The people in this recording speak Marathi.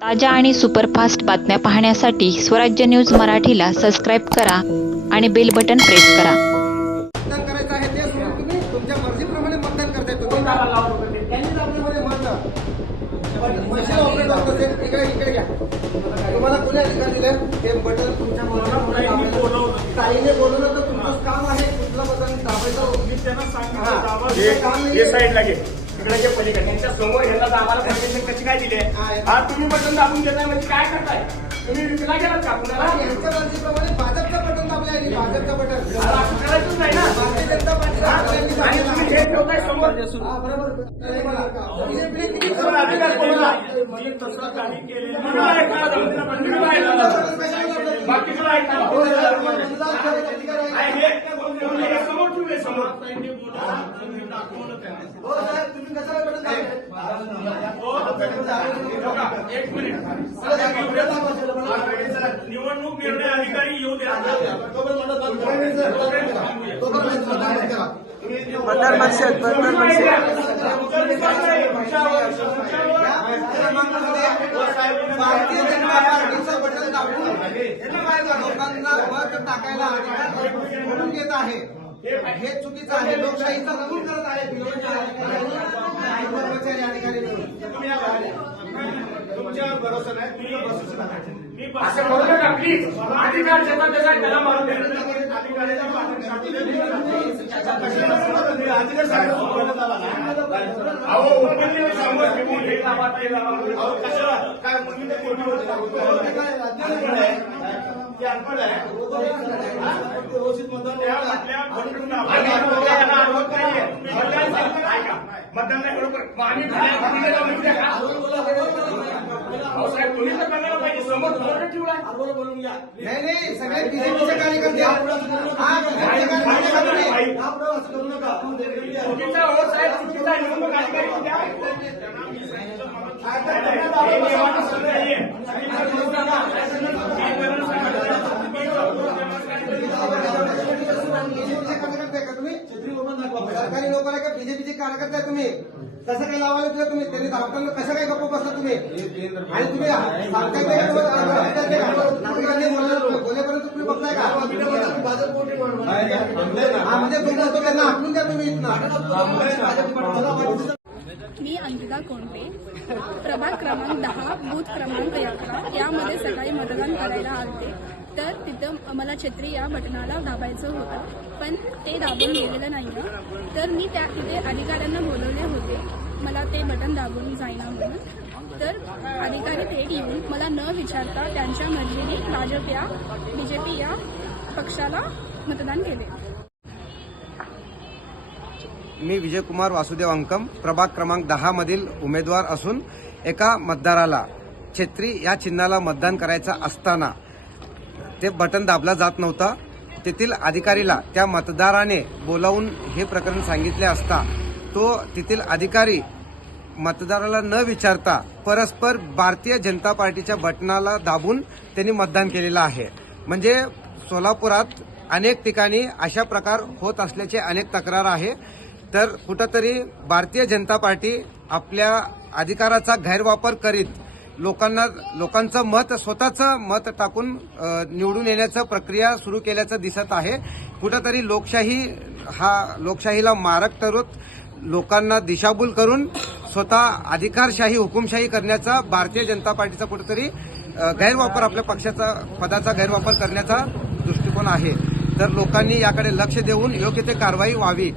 ताज्या आणि सुपरफास्ट बातम्या पाहण्यासाठी स्वराज्य न्यूज मराठीला सबस्क्राईब करा आणि बेल बटन प्रेस करा. मतदान करायचं आहे ते सोडून तुम्ही तुमच्या मर्जीप्रमाणे मतदान करताय. तुम्ही त्यांनीच आपल्यामध्ये म्हणलं मशीन ऑपरेट होतं ते इकडे घ्या. तुम्हाला कोणी अधिकार दिले हे बटन तुमच्या ताईने बोलवलं तर तुमचं काम आहे कुठलं बटन दाबायचं. मी त्यांना सांगितलं साईडला घे तिकडे जे पलीकडे त्यांच्या समोर ह्याला आम्हाला परमिशन कशी काय दिली आहे. हा तुम्ही बटन दाबून घेताय म्हणजे काय करताय तुम्ही विकला गेलात का कुणाला. यांच्या मर्जीप्रमाणे भाजपचं बटन दाबलं आहे. भाजपचं बटन करायचंच नाही ना. भारतीय जनता पार्टी हे ठेवताय समोर. बरोबर अधिकार कोणाला तसं काही केलेलं समोर ठेवले समोर. हो साहेब तुम्ही कशाला बटन एक मिनिट निवडणूक निर्णय अधिकारी येऊ द्या. भारतीय जनता पार्टीचं बटन दाबून लोकांना मत टाकायला म्हणून घेत आहे. हे चुकीचं आहे. लोकशाहीचा नमूद करत आहे. कर्मचारी अधिकारी तुमच्या भरोसा नाही. तुम्ही बसू नका असं करू नका प्लीज. अधिकार ज्याचा त्याचा त्याला मारून द्या. मतदान नाही बरोबर तुम्ही तर करायला पाहिजे. समोर बोलून घ्या. नाही सगळे बीजेपीचे कार्यकर्ते करू नका. चुकीचा हो साहेब चुकीचा निवडणूक अधिकारी सरकारी लोक आहे का बीजेपीचे कार्यकर्ते आहे तुम्ही. कसं काही लावायला तुला तुम्ही त्यांनी धावताना कसं काही गप्प बसला तुम्ही आणि तुम्ही बोलेपर्यंत तुम्ही बघताय का म्हणजे तुमचं त्यांना आठवून द्या तुम्ही इथं. मी अंकिता कोंटे, प्रभाग क्रमांक 10 बूथ क्रमांक 11 यामध्ये सकाळी मतदान करायला आलते. तर तिथं मला छत्री या बटनाला दाबायचं होतं पण ते दाबून गेलेलं नाही. तर मी तिथे अधिकाऱ्यांना बोलवले होते मला ते बटन दाबून जाईना म्हणून. तर अधिकारी थेट येऊन मला न विचारता त्यांच्या मर्जीने बीजेपी या पक्षाला मतदान केले. मी विजयकुमार वासुदेव अंकम, प्रभाग क्रमांक 10 मधील उमेदवार असून एका मतदाराला छत्री या चिन्हाला मतदान करायचं असताना ते बटन दाबला जात नव्हता. तेथील अधिकारीला त्या मतदाराने बोलावून हे प्रकरण सांगितले असता तो तेथील अधिकारी मतदाराला न विचारता परस्पर भारतीय जनता पार्टीच्या बटनाला दाबून त्यांनी मतदान केलेलं आहे. म्हणजे सोलापुरात अनेक ठिकाणी अशा प्रकार होत असल्याचे अनेक तक्रार आहे. तर कुठंतरी भारतीय जनता पार्टी आपल्या अधिकाराचा गैरवापर करीत लोकांचं मत स्वतःचं मत टाकून निवडून येण्याचं प्रक्रिया सुरू केल्याचं दिसत आहे. कुठंतरी लोकशाहीला मारक ठरवत लोकांना दिशाभूल करून स्वतः अधिकारशाही हुकुमशाही करण्याचा भारतीय जनता पार्टीचा कुठेतरी गैरवापर आपल्या पक्षाचा पदाचा गैरवापर करण्याचा दृष्टिकोन आहे. तर लोकांनी याकडे लक्ष देऊन योग्य ते कारवाई व्हावी.